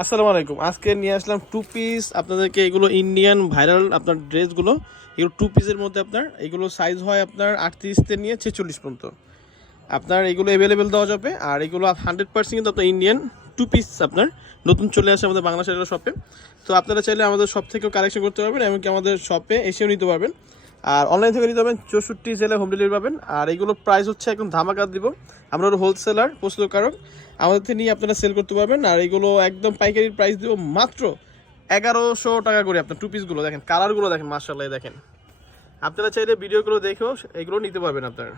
আসসালামু আলাইকুম। আজকে নিয়ে আসলাম টু পিস আপনাদেরকে। এগুলো ইন্ডিয়ান ভাইরাল আপনার ড্রেসগুলো। এগুলো টু পিসের মধ্যে আপনার এগুলো সাইজ হয় আপনার 38 থেকে নিয়ে 46 পর্যন্ত। আপনার এগুলো অ্যাভেলেবেল দেওয়া যাবে। আর এগুলো 100% কিন্তু আপনার ইন্ডিয়ান টু পিস আপনার নতুন চলে আসে আমাদের বাংলাদেশের শপে। তো আপনারা চাইলে আমাদের শপ থেকেও কালেকশন করতে পারবেন, এমনকি আমাদের শপে এসেও নিতে পারবেন। আর অনলাইন থেকে নিতে পারবেন, 64 জেলায় হোম ডেলিভারি পাবেন। আর এগুলো প্রাইস হচ্ছে একদম ধামাকা দিব। আমরা হোলসেলার প্রস্তুতকারক, আমাদের থেকে নিয়ে আপনারা সেল করতে পারবেন। আর এগুলো একদম পাইকারি প্রাইস দিব মাত্র 1100 টাকা করে। আপনার টু পিসগুলো দেখেন, কালারগুলো দেখেন, মাশাআল্লাহ দেখেন। আপনারা চাইলে ভিডিওগুলো দেখেও এগুলো নিতে পারবেন আপনারা।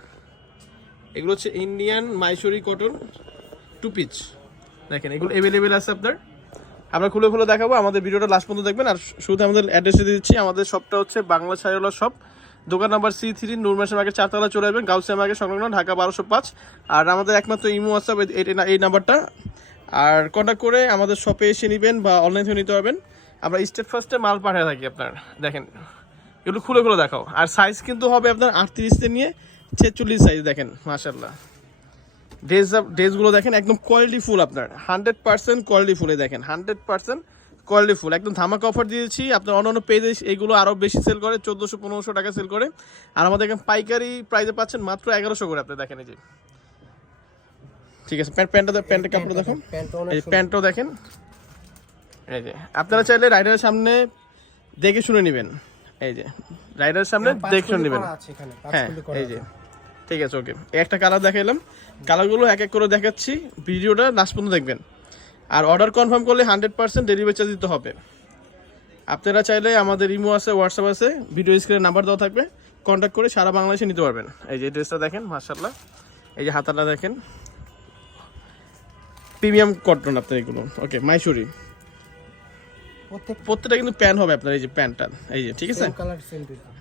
এগুলো হচ্ছে Indian Mysuri cotton two piece দেখেন, এগুলো অ্যাভেলেবেল আছে আপনার। আমরা খুলে খুলে দেখাবো, আমাদের ভিডিওটা লাস্ট পর্যন্ত দেখবেন। আর শুধু আমাদের অ্যাড্রেসে দিচ্ছি, আমাদের শপটা হচ্ছে বাংলা ছায়ালা শপ, দোকান নাম্বার C3, নূরমাসের মার্কেট 4 তলা চলে আসবেন, গাউসিয়া মার্কেট সংলগ্ন, ঢাকা 1205। আর আমাদের একমাত্র ইমো হোয়াটসঅ্যাপ এই নাম্বারটা। আর কন্ট্যাক্ট করে আমাদের শপে এসে নেবেন বা অনলাইন থেকে নিতে পারবেন। আমরা স্টেট ফার্স্টে মাল পাঠিয়ে থাকি আপনার। দেখেন এগুলো খুলে খুলে দেখাও। আর সাইজ কিন্তু হবে আপনার 38 থেকে নিয়ে 46 সাইজ। দেখেন মাশাআল্লাহ, ড্রেসগুলো দেখেন একদম কোয়ালিটি ফুল আপনার, 100% কোয়ালিটি ফুলে দেখেন, 100% কোয়ালিটি ফুল। একদম ধামাকা অফার দিয়েছি আপনার। অন্যান্য পেজে এগুলো আরও বেশি সেল করে, 1400-1500 টাকা সেল করে। আর আমাদের এখানে পাইকারি প্রাইসে পাচ্ছেন মাত্র 1100 করে। আপনি দেখেন এই যে, ঠিক আছে। প্যান্টের কাপড় দেখেন, এই যে প্যান্টও দেখেন। এই যে আপনারা চাইলে রাইডারের সামনে দেখে শুনে নেবেন। এই যে রাইডারের সামনে দেখে শুনে নেবেন। হ্যাঁ এই যে, ঠিক আছে, ওকে। একটা কালার দেখাইলাম, কালারগুলো এক এক করে দেখাচ্ছি, ভিডিওটা লাস্ট পর্যন্ত দেখবেন। আর অর্ডার কনফার্ম করলে 100% ডেলিভারি চার্জ দিতে হবে। আপনারা চাইলে আমাদের ইমো আছে, হোয়াটসঅ্যাপ আছে, ভিডিও স্ক্রিনে নাম্বার দেওয়া থাকবে, কন্ট্যাক্ট করে সারা বাংলাদেশে নিতে পারবেন। এই যে ড্রেসটা দেখেন মাশাআল্লাহ, এই যে হাতাটা দেখেন, প্রিমিয়াম কটন আপনার এগুলো। ওকে, মাইসুরি প্রত্যেকটা কিন্তু প্যান্ট হবে আপনার। এই যে প্যান্টটা, এই যে, ঠিক আছে।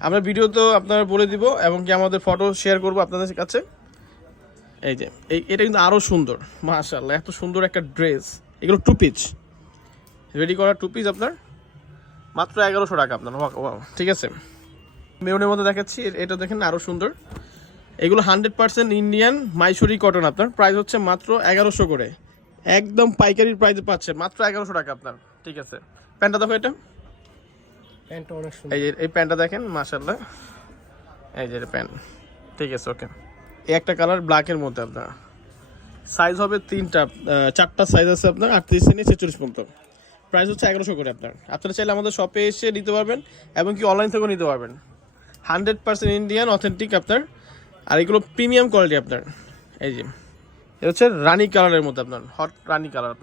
আমরা ভিডিও তো আপনারা বলে দিব, এবং কি আমাদের ফটো শেয়ার করবো আপনাদের কাছে। এই যে এটা কিন্তু আরও সুন্দর, মাশাআল্লাহ, এত সুন্দর একটা ড্রেস। এগুলো টু পিস, রেডি করা টু পিস আপনার মাত্র 1100 টাকা আপনার। ঠিক আছে, মেরুনের মধ্যে দেখাচ্ছি, এটা দেখেন আরও সুন্দর। এগুলো 100% ইন্ডিয়ান মাইসুরি কটন আপনার, প্রাইস হচ্ছে মাত্র 1100 করে। একদম পাইকারি প্রাইসে পাচ্ছেন মাত্র 1100 টাকা আপনার। ঠিক আছে, প্যান্টটা দেখো, এটা প্যান্টটা অনেক সুন্দর। এই যে এই প্যান্টটা দেখেন মাশাআল্লাহ, এই যে প্যান্ট। ঠিক আছে, ওকে। এই একটা কালার ব্ল্যাকের মধ্যে আপনার, সাইজ হবে চারটা সাইজ আছে আপনার, 38 থেকে 46 পর্যন্ত। প্রাইস হচ্ছে 1100 করে আপনার। আপনারা চাইলে আমাদের শপে এসে নিতে পারবেন, এবং কি অনলাইন থেকেও নিতে পারবেন। 100% ইন্ডিয়ান অথেন্টিক আপনার। আর এগুলো প্রিমিয়াম কোয়ালিটি আপনার। এই যে এটা হচ্ছে রানি কালারের মধ্যে আপনার, হট রানি কালার আপনার।